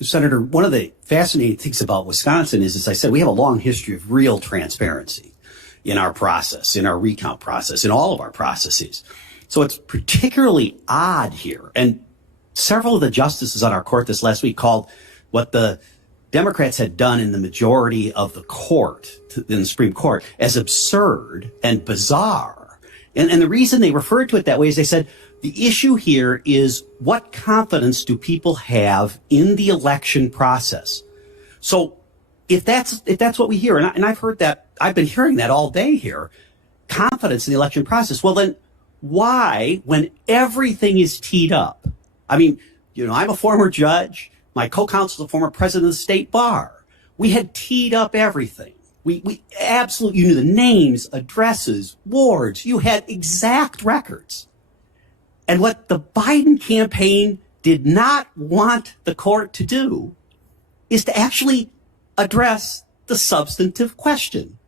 Senator, one of the fascinating things about Wisconsin is, as I said, we have a long history of real transparency in our process, in our recount process, in all of our processes. So it's particularly odd here. And several of the justices on our court this last week called what the Democrats had done in the majority of the court, in the Supreme Court, as absurd and bizarre. And the reason they referred to it that way is they said, the issue here is what confidence do people have in the election process? So if that's what we hear, and I've heard that, I've been hearing that all day here, confidence in the election process. Well, then why, when everything is teed up? I mean, I'm a former judge. My co-counsel is a former president of the state bar. We had teed up everything. We absolutely, you knew the names, addresses, wards. You had exact records. And what the Biden campaign did not want the court to do is to actually address the substantive question.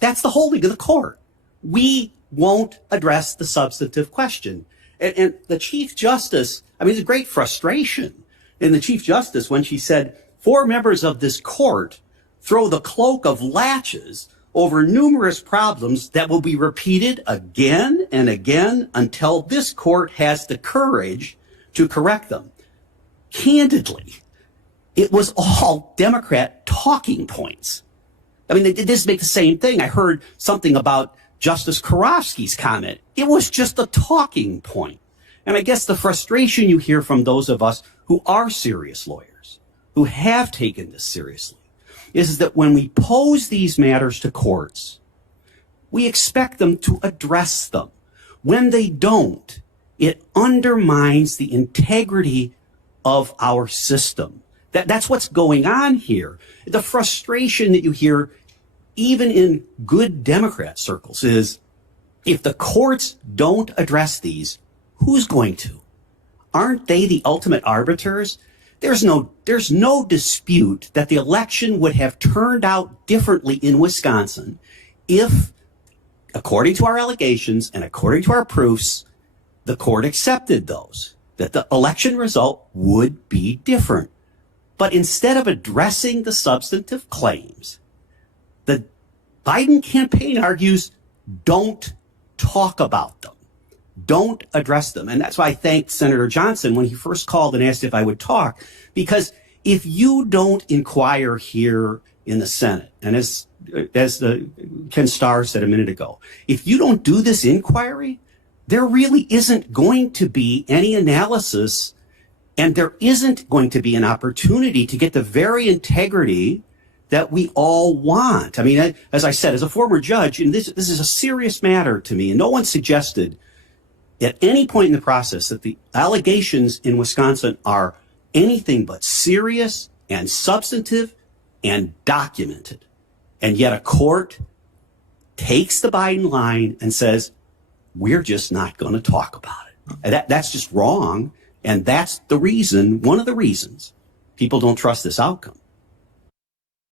That's the holding of the court. We won't address the substantive question. And the Chief Justice, there's a great frustration in the Chief Justice when she said, 4 members of this court throw the cloak of laches over numerous problems that will be repeated again and again until this court has the courage to correct them. Candidly, it was all Democrat talking points. They did this make the same thing. I heard something about Justice Karofsky's comment. It was just a talking point. And I guess the frustration you hear from those of us who are serious lawyers, who have taken this seriously, is that when we pose these matters to courts, we expect them to address them. When they don't, it undermines the integrity of our system. That's what's going on here. The frustration that you hear, even in good Democrat circles, is if the courts don't address these, who's going to? Aren't they the ultimate arbiters? There's no dispute that the election would have turned out differently in Wisconsin if, according to our allegations and according to our proofs, the court accepted those, that the election result would be different. But instead of addressing the substantive claims, the Biden campaign argues, don't talk about them. Don't address them. And that's why I thanked Senator Johnson when he first called and asked if I would talk, because if you don't inquire here in the Senate, and as Ken Starr said a minute ago, if you don't do this inquiry, there really isn't going to be any analysis, and there isn't going to be an opportunity to get the very integrity that we all want. As I said, as a former judge, and this is a serious matter to me, and no one suggested at any point in the process that the allegations in Wisconsin are anything but serious and substantive and documented. And yet a court takes the Biden line and says, we're just not going to talk about it. And that's just wrong. And that's the reason, one of the reasons people don't trust this outcome.